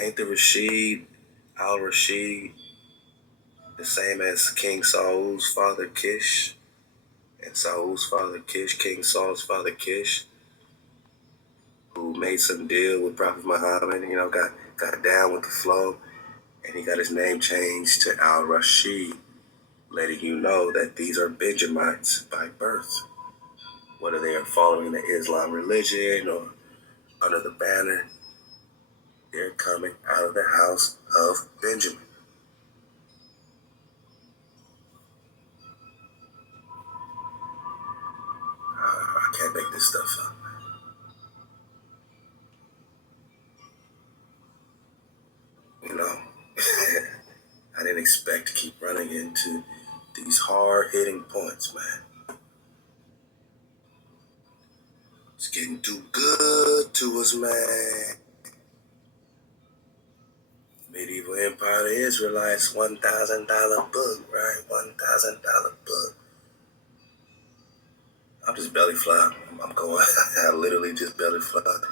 Ain't the Rashid, AlRashid, the same as King Saul's father Kish, and Saul's father Kish, King Saul's father Kish, who made some deal with Prophet Muhammad, got down with the flow, and he got his name changed to AlRashid, letting you know that these are Benjamites by birth, whether they are following the Islam religion or under the banner, they're coming out of the house of Benjamin. I can't make this stuff up. You know, I didn't expect to keep running into these hard-hitting points, man. It's getting too good to us, man. Medieval Empire of the Israelites, $1,000 book, right? $1,000 book. I'm just belly flop. I'm going, I literally just belly flop.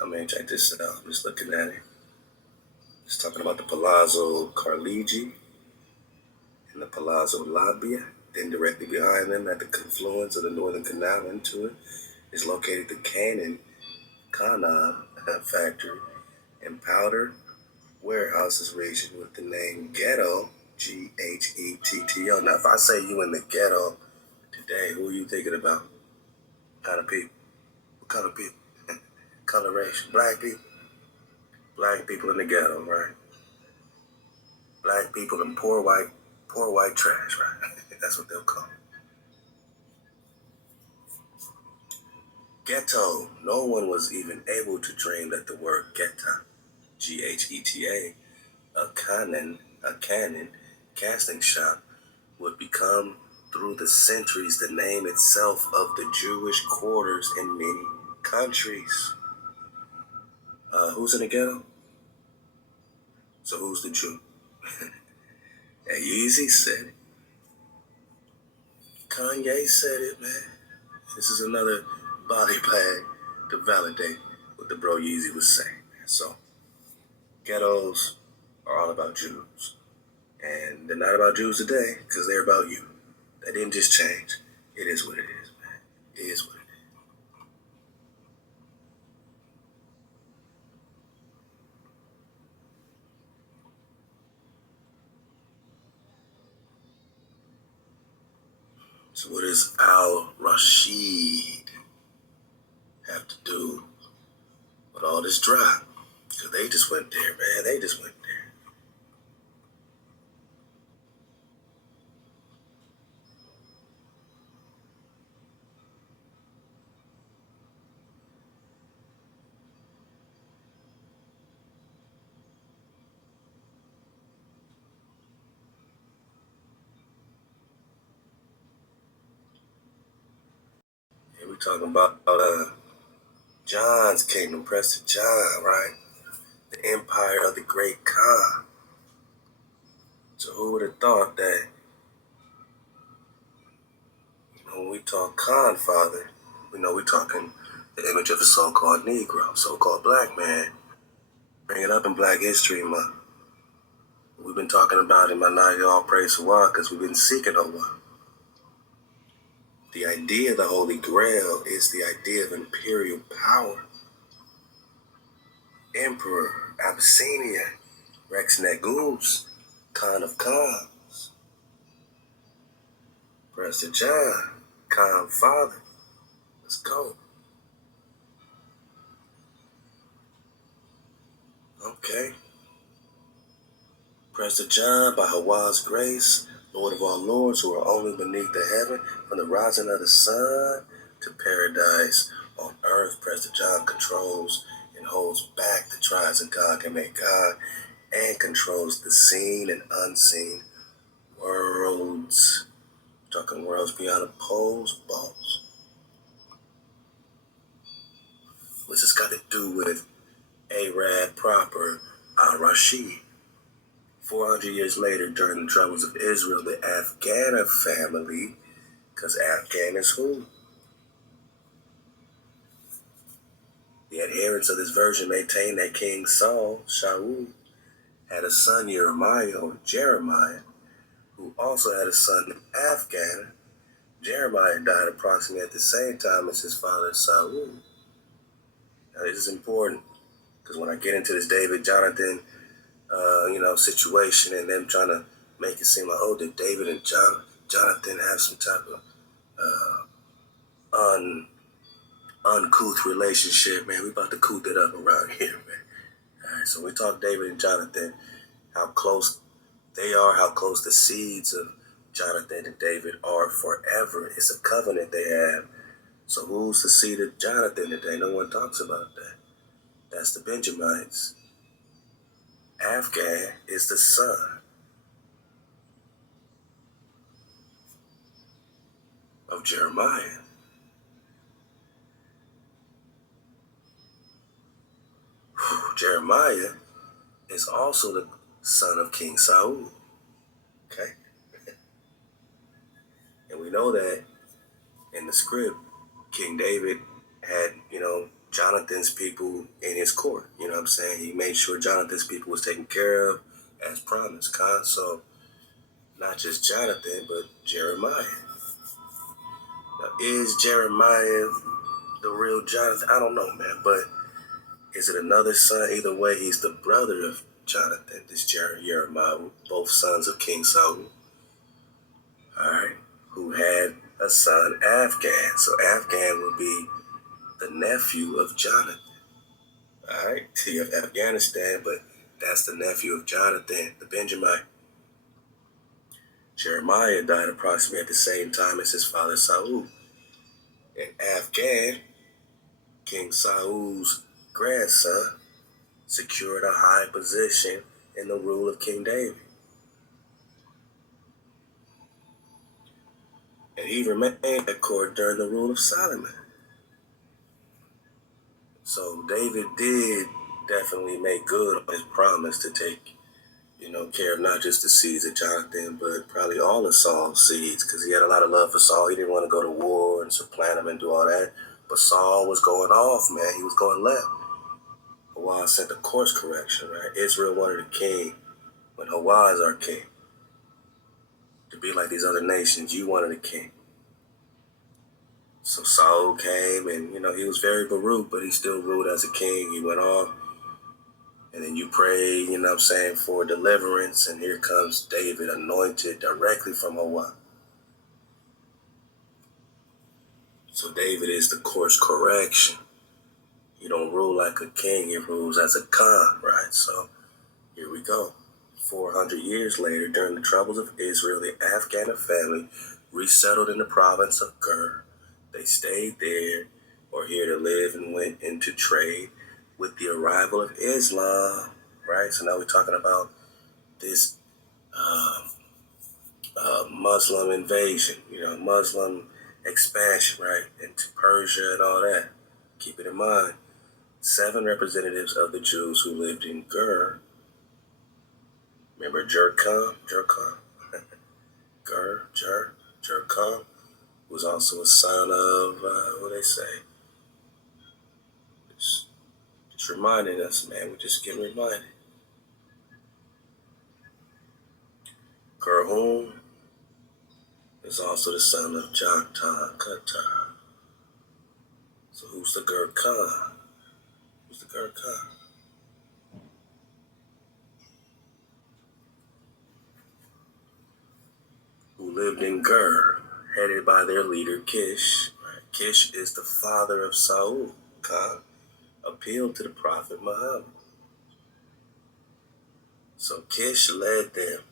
I mean, check this out. I'm just looking at it. It's talking about the Palazzo Carligi and the Palazzo Labia. Then directly behind them at the confluence of the Northern Canal into it is located the Canaan factory and powder warehouses region with the name Ghetto, Ghetto. Now, if I say you in the ghetto today, who are you thinking about? What kind of people? What kind of people? Coloration. Black people. Black people in the ghetto, right? Black people and poor white trash, right? That's what they'll call it. Ghetto. No one was even able to dream that the word Ghetto, Gheta, a canon casting shop, would become through the centuries the name itself of the Jewish quarters in many countries. Who's in the ghetto? So who's the Jew? And Yeezy said it. Kanye said it, man. This is another body bag to validate what the bro Yeezy was saying. So, ghettos are all about Jews. And they're not about Jews today, because they're about you. That didn't just change. It is what it is, man. It is what it is. So what does AlRashid have to do with all this drop? Because they just went there, man. They just went there. And we talking about John's kingdom, Prester John, right? The empire of the great Khan. So who would have thought that, when we talk Khan father, we know we're talking the image of a so-called Negro, so-called black man. Bring it up in Black History Month. We've been talking about in my night, all praise to Allah, because we've been seeking Allah. The idea of the Holy Grail is the idea of imperial power. Emperor, Abyssinia, Rex Negus, Khan of Khans, Prester John, Khan father. Let's go. Okay. Prester John, by Hawah's grace, Lord of all lords, who are only beneath the heaven, from the rising of the sun to paradise on earth, Prester John controls and holds back the tribes of God can make God, and controls the seen and unseen worlds. Talking worlds beyond the poles, balls. What's this got to do with Arab proper, AlRashid? 400 years later, during the troubles of Israel, the Afghana family, because Afghan is who? The adherents of this version maintain that King Shaul, had a son Jeremiah or Jeremiah, who also had a son Afghan. Jeremiah died approximately at the same time as his father Saul. Now this is important because when I get into this David Jonathan, situation and them trying to make it seem like, oh, did David and Jonathan have some type of uncouth relationship, man? We about to couth it up around here, man. All right, so we talk David and Jonathan, how close they are, how close the seeds of Jonathan and David are forever. It's a covenant they have. So who's the seed of Jonathan today? No one talks about that. That's the Benjamites. Afghan is the son of Jeremiah. Jeremiah is also the son of King Saul. Okay? And we know that in the script, King David had, Jonathan's people in his court. You know what I'm saying? He made sure Jonathan's people was taken care of as promised. So not just Jonathan, but Jeremiah. Now, is Jeremiah the real Jonathan? I don't know, man. But is it another son? Either way, he's the brother of Jonathan, this Jeremiah, both sons of King Saul. All right, who had a son, Afghan. So Afghan would be the nephew of Jonathan. All right, you have Afghanistan, but that's the nephew of Jonathan, the Benjamite. Jeremiah died approximately at the same time as his father Saul. And Afghan, King Saul's grandson, secured a high position in the rule of King David. And he remained at court during the rule of Solomon. So David did definitely make good on his promise to take, care of not just the seeds of Jonathan, but probably all of Saul's seeds, because he had a lot of love for Saul. He didn't want to go to war and supplant him and do all that. But Saul was going off, man. He was going left. HaWah sent a course correction, right? Israel wanted a king when HaWah is our king. To be like these other nations, you wanted a king. So Saul came and, he was very Baruch, but he still ruled as a king. He went off. And then you pray, for deliverance. And here comes David, anointed directly from HaWah. So David is the course correction. You don't rule like a king, he rules as a Khan, right? So here we go. 400 years later, during the troubles of Israel, the Afghan family resettled in the province of Gur. They stayed there or here to live and went into trade with the arrival of Islam, right? So now we're talking about this Muslim invasion, Muslim expansion, right, into Persia and all that. Keep it in mind. 7 representatives of the Jews who lived in Gur. Remember Jurkam? Jurkam was also a son of, what they say? Just reminding us, man. We're just getting reminded. Gurhum is also the son of Joktan, Qatar. So who's the Gurkhan? Who's the Gurkhan? Who lived in Gur, headed by their leader Kish. Right? Kish is the father of Saul. Khan appealed to the Prophet Muhammad. So Kish led them,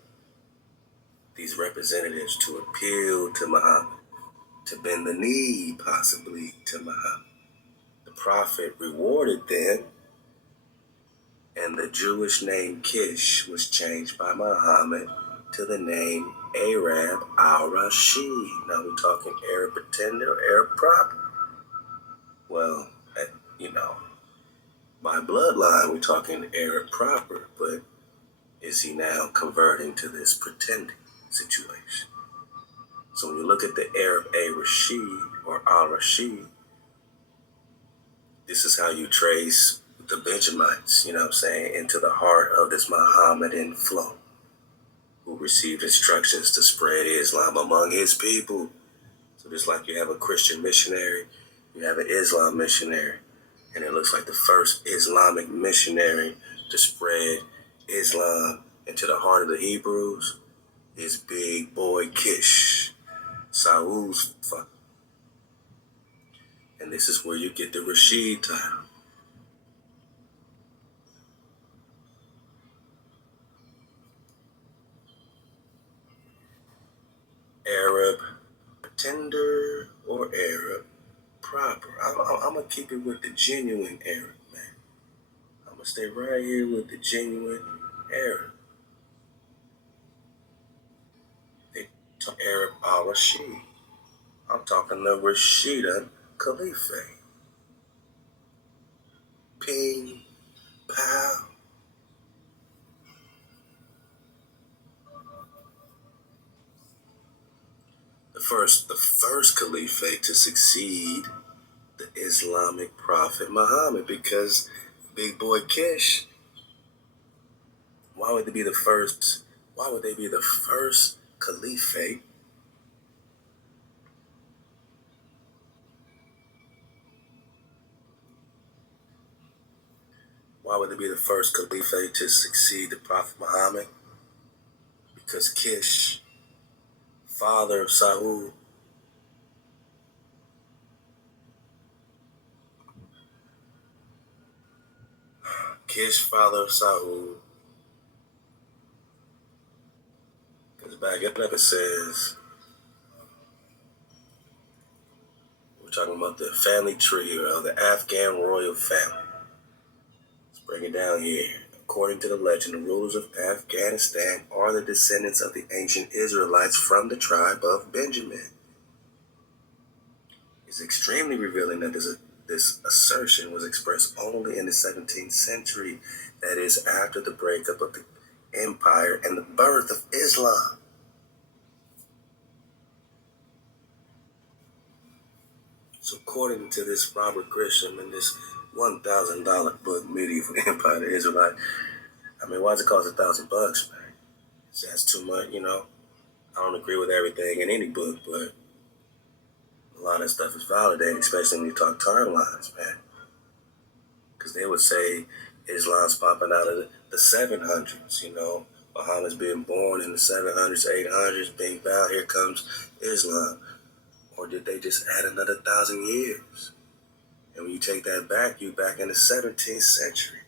these representatives, to appeal to Muhammad, to bend the knee, possibly, to Muhammad. The Prophet rewarded them, and the Jewish name Kish was changed by Muhammad to the name Arab-a-Rashid. Now we're talking Arab pretender, Arab proper. Well, by bloodline, we're talking Arab proper, but is he now converting to this pretending situation? So when you look at the Arab-a-Rashid or AlRashid, this is how you trace the Benjamites, you know what I'm saying, into the heart of this Mohammedan flow, who received instructions to spread Islam among his people. So just like you have a Christian missionary, you have an Islam missionary. And it looks like the first Islamic missionary to spread Islam into the heart of the Hebrews is Big Boy Kish, Saul's father. And this is where you get the Rashid title. Arab pretender or Arab proper. I'm going to keep it with the genuine Arab, man. I'm going to stay right here with the genuine Arab. They talk Arab-a-Rashid. I'm talking the Rashidun Caliphate. Ping, pow. The first Caliphate to succeed the Islamic prophet Muhammad, because Big Boy Kish, why would they be the first? Why would they be the first Caliphate? Why would they be the first Caliphate to succeed the Prophet Muhammad? Because Kish, father of Saul, Kish, father of Saul, because back up it says, we're talking about the family tree of the Afghan royal family. Let's bring it down here. According to the legend, the rulers of Afghanistan are the descendants of the ancient Israelites from the tribe of Benjamin. It's extremely revealing that this assertion was expressed only in the 17th century, that is, after the breakup of the empire and the birth of Islam. So according to this Robert Grisham and this $1,000 book, Medieval Empire of the Israelite, I mean, why does it cost $1,000, man? That's too much, you know? I don't agree with everything in any book, but a lot of stuff is validated, especially when you talk timelines, man. Because they would say Islam's popping out of the 700s, you know? Muhammad's being born in the 700s, 800s, bing, bow, here comes Islam. Or did they just add another 1,000 years? And when you take that back, you back in the 17th century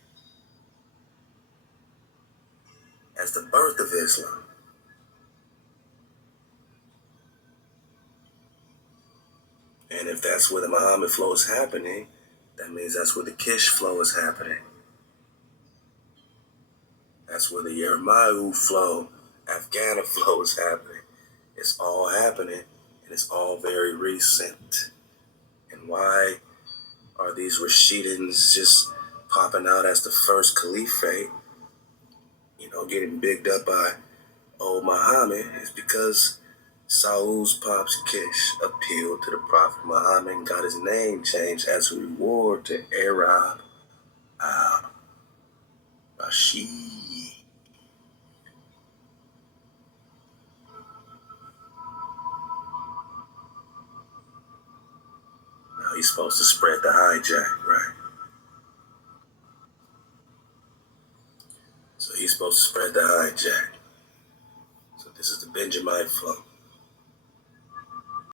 as the birth of Islam. And if that's where the Muhammad flow is happening, that means that's where the Kish flow is happening. That's where the Yermahu flow, Afghana flow is happening. It's all happening, and it's all very recent. And why are these Rashidans just popping out as the first Caliphate, you know, getting bigged up by old Muhammad? It's because Saul's pops Kish appealed to the Prophet Muhammad and got his name changed as a reward to Arab-a-Rashid. Now he's supposed to spread the hijack, right? So he's supposed to spread the hijack. So this is the Benjamite flow.